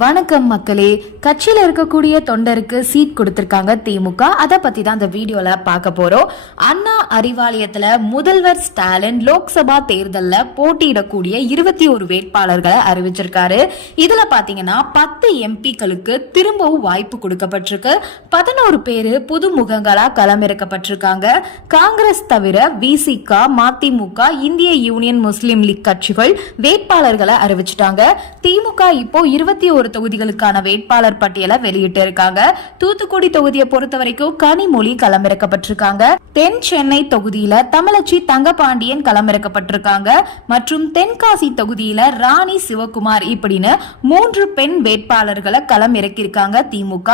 வணக்கம் மக்களே. கட்சியில இருக்கக்கூடிய தொண்டருக்கு சீட் கொடுத்திருக்காங்க திமுக. அதை பத்தி தான் இந்த வீடியோல பார்க்க போறோம். அண்ணா அறிவாலயத்துல முதல்வர் ஸ்டாலின் லோக்சபா தேர்தல்ல போட்டியிடக்கூடிய 21 வேட்பாளர்களை அறிவிச்சிருக்காரு. இதுல பாத்தீங்கன்னா 10 எம்பிக்களுக்கு திரும்பவும் வாய்ப்பு கொடுக்கப்பட்டிருக்கு. 11 பேரு புது முகங்களா களமிறக்கப்பட்டிருக்காங்க. காங்கிரஸ் தவிர விசிக, மதிமுக, இந்திய யூனியன் முஸ்லீம் லீக் கட்சிகள் வேட்பாளர்களை அறிவிச்சிட்டாங்க. திமுக இப்போ 21 தொகுதிகளுக்கான வேட்பாளர் பட்டியலை வெளியிட்டு இருக்காங்க. தூத்துக்குடி தொகுதியை பொறுத்த வரைக்கும் கனிமொழி களமிறக்கப்பட்டிருக்காங்க. தென் சென்னை தொகுதியில தமிழச்சி தங்கபாண்டியன் களமிறக்கப்பட்டிருக்காங்க. மற்றும் தென்காசி தொகுதியில ராணி சிவகுமார் இப்படின்னு 3 பெண் வேட்பாளர்களை களம் இறக்கியிருக்காங்க திமுக.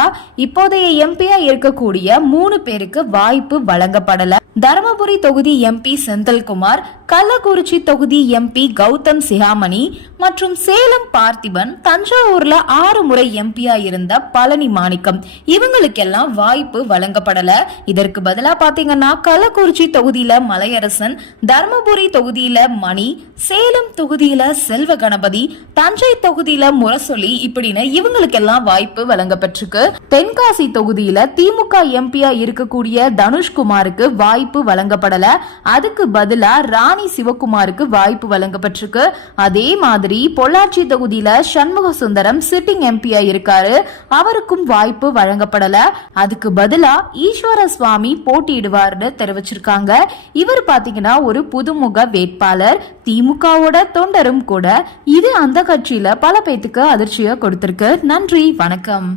இப்போதைய எம்பியா இருக்கக்கூடிய 3 பேருக்கு வாய்ப்பு வழங்கப்படல. தருமபுரி தொகுதி எம்பி செந்தில்குமார், கள்ளக்குறிச்சி தொகுதி எம்பி கௌதம் சிகாமணி மற்றும் சேலம் பார்த்திபன், தஞ்சாவூர்ல 6 முறை எம்பியா இருந்த பழனி மாணிக்கம் இவங்களுக்கெல்லாம் வாய்ப்பு வழங்கப்படல. இதற்கு பதிலா பாத்தீங்கன்னா கள்ளக்குறிச்சி தொகுதியில மலையரசன், தருமபுரி தொகுதியில மணி, சேலம் தொகுதியில செல்வ கணபதி, தஞ்சை தொகுதியில முரசொலி இப்படின்னு இவங்களுக்கெல்லாம் வாய்ப்பு வழங்கப்பட்டிருக்கு. தென்காசி தொகுதியில திமுக எம்பியா இருக்கக்கூடிய தனுஷ்குமாருக்கு வாய்ப்பு வழங்கப்படல. அதுக்கு பதிலா ராணி சிவகுமாருக்கு வாய்ப்பு வழங்கப்பட்டிருக்கு. அதே மாதிரி பொள்ளாச்சி தொகுதியில சண்முக சுந்தரம் சிட்டிங் எம்பியா இருக்காரு. அவருக்கும் வாய்ப்பு வழங்கப்படல. அதுக்கு பதிலா ஈஸ்வர சுவாமி போட்டியிடுவார்னு தெரிவிச்சிருக்காங்க. இவர் பாத்தீங்கன்னா ஒரு புதுமுக வேட்பாளர். திமுகவோட தொண்டரும் கூட. இது அந்த கட்சியில பல பேத்துக்கு அதிர்ச்சியை கொடுத்திருக்கு. நன்றி, வணக்கம்.